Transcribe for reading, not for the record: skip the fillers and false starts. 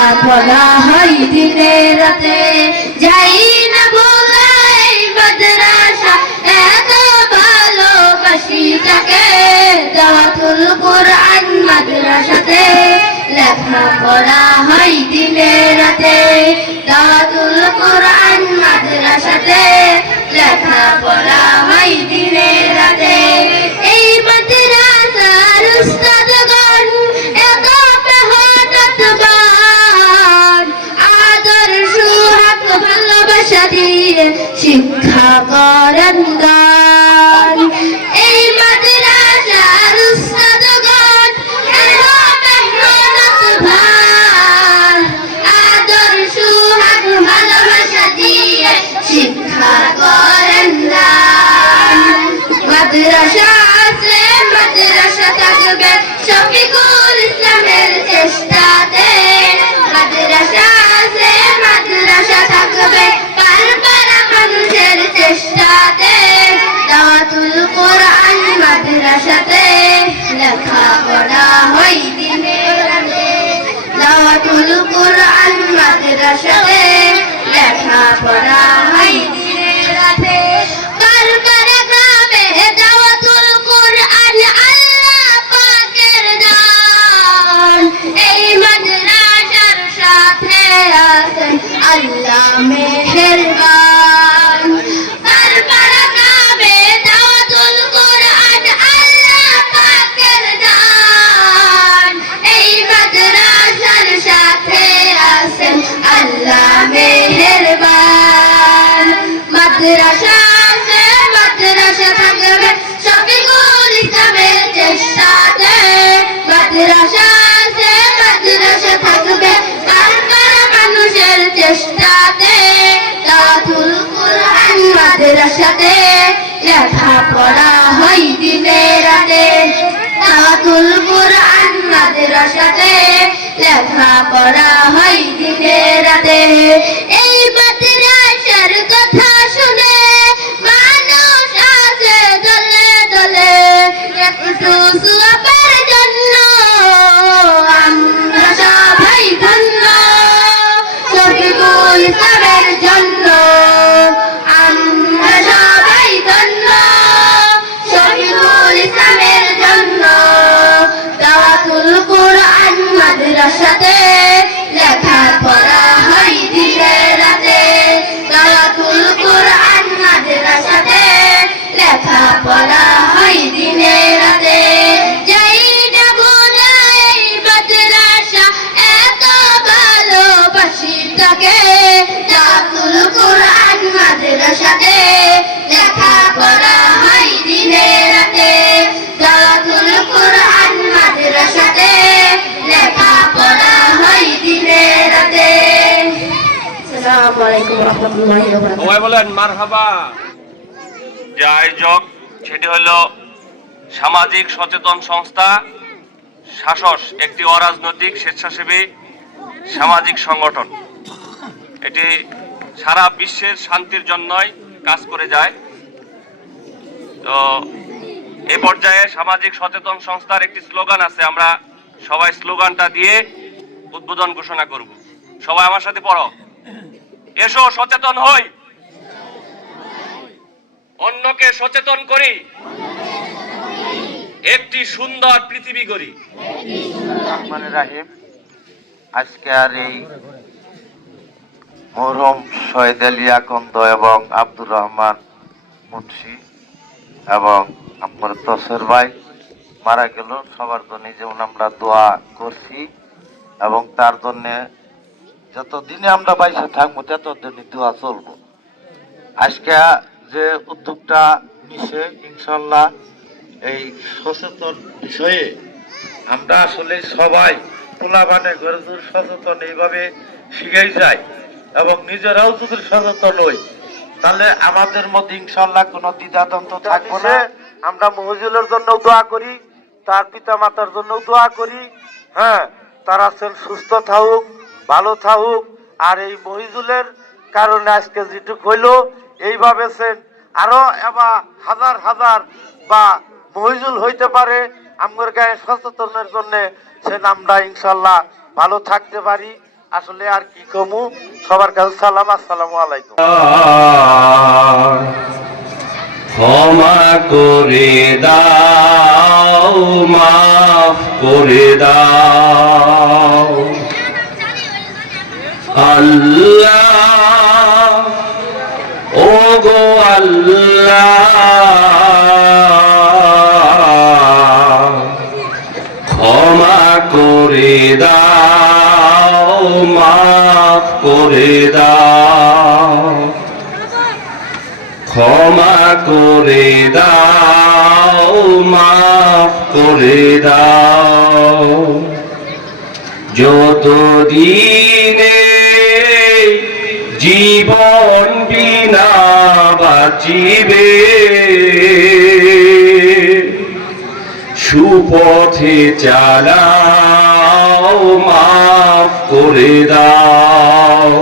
লেখাপড়া হয় দিনে রাতে, যাই না ভুলাই মাদ্রাসা, এত ভালোবাসি তাকে। দাওয়াতুল কুরআন মাদ্রাসাতে লেখাপড়া হয় দিনে রাতে, দাওয়াতুল কুরআন মাদ্রাসাতে লেখাপড়া হয় দিনে রাতে। এই মাদ্রাসার উস্তাদগণ এত মেহনতবান, আদর সুহাগ ভালোবাসা দিয়ে শিক্ষা করেন গান। এই মাদ্রাসার উস্তাদগণ এত মেহনতবান, আদর সুহাগ ভালোবাসা দিয়ে শিক্ষা করেন গান। মাদ্রাসা আছে মাদ্রাসা থাকবে শফিকুল ইসলামের চেষ্টাতে, মাদ্রাসা আছে মাদ্রাসা থাকবে পারপাড়া মানুষের চেষ্টাতে। দাওয়াতুল কুরআন মাদ্রাসাতে লেখাপড়া হয় দিনে রাতে, দাওয়াতুল কুরআন মাদ্রাসাতে লেখাপড়া হয় দিনে রাতে। কারকারা গ্রামে দাওয়াতুল কুরআন আল্লাহ পাকের দান, এই মাদ্রাসার সাথে আছেন আল্লাহ মেহেরবান। কারকারা গ্রামে দাওয়াতুল কুরআন আল্লাহ পাকের দান, এই মাদ্রাসার সাথে আছেন আল্লাহ মেহেরবান। মাদ্রাসা আছে মাদ্রাসা থাকবে শফিকুল ইসলামের চেষ্টাতে, মাদ্রাসা আছে মাদ্রাসা থাকবে পারপাড়া মানুষের চেষ্টাতে। দাওয়াতুল কুরআন মাদ্রাসাতে লেখাপড়া হয় দিনে রাতে, দাওয়াতুল কুরআন মাদ্রাসাতে লেখাপড়া হয় দিনে রাতে। এই মাদ্রাসার কথা শুনে মানুষ আছে দলে দলে, একটু সুয়াবের জন্য আমরা সবাই ধন্য। শফিকুল ইসলামের জন্য আমরা সবাই ধন্য, শফিকুল ইসলামের জন্য। দাওয়াতুল কুরআন মাদ্রাসাতে লেখাপড়া হয় দিনে রাতে, দাওয়াতুল কুরআন মাদ্রাসাতে লেখাপড়া হয় দিনে রাতে। যাই না ভুলাই মাদ্রাসা, এত ভালোবাসি তাকে। দাওয়াতুল কুরআন মাদ্রাসাতে লেখাপড়া হয় দিনে রাতে, দাওয়াতুল কুরআন মাদ্রাসাতে লেখাপড়া হয় দিনে রাতে। আসসালামু আলাইকুম ওয়া রাহমাতুল্লাহি ওয়া বারাকাতুহু। সবাই বলেন মারহাবা। যে আয়োজক সেটি হলো সামাজিক সচেতন সংস্থা শাসস, একটি অরাজনৈতিক স্বেচ্ছাসেবী সামাজিক সংগঠন। এটি সারা বিশ্বের শান্তির জন্যই কাজ করে যায়। তো এ পর্যায়ে সামাজিক সচেতন সংস্থার একটি স্লোগান আছে, আমরা সবাই স্লোগানটা দিয়ে উদ্বোধন ঘোষণা করব। সবাই আমার সাথে পড়ো, এসো সচেতন হই, অন্যকে সচেতন করি, একটি সুন্দর পৃথিবী গড়ি। রহমানির রাহিম। আজকে আর এই মরহুম শহীদ আলী আকন্দ এবং আব্দুর রহমান মুন্সি এবং আমার তসের ভাই মারা গেল, সবার জন্য যেমন আমরা দোয়া করছি এবং তার জন্য যতদিনে আমরা বাইসে থাকবো ততদিনই দোয়া চলবো। আজকে যে উদ্যোগটা নিছে ইনশাল্লাহ এই সচেতন বিষয়ে আমরা আসলে সবাই পোলাপানে ঘরে যদি সচেতন এইভাবে শিখেই যায় এবং নিজেরাও যদি সচেতন হই, তাহলে আমাদের মধ্যে ইনশাল্লাহ কোনো দ্বিধাদ্বন্দ্ব থাকবে না। আমরা মহিজুলের জন্য দোয়া করি, তার পিতা মাতার জন্য দোয়া করি, হ্যাঁ, তারা সুস্থ থাকুক, ভালো থাকুক। আর এই মহিজুলের কারণে আজকে যেটুক হইলো এইভাবে আরো এবার হাজার হাজার বা মহিজুল হইতে পারে আমার গায়ে সচেতনের জন্য আমরা ইনশাল্লাহ ভালো থাকতে পারি। আসলে আর কি কমু, সবার কাছে সালাম, আসসালামু আলাইকুম। ক্ষমা করে দাও, মাফ করে দাও আল্লাহ, ও গো আল্লাহ, ক্ষমা করে দাও, মাফ করে দাও, ক্ষমা করে দাও, মাফ করে দাও। যতদিনে জীবন বিনা বাঁচিবে, সুপথে চালাও, মাফ করে দাও।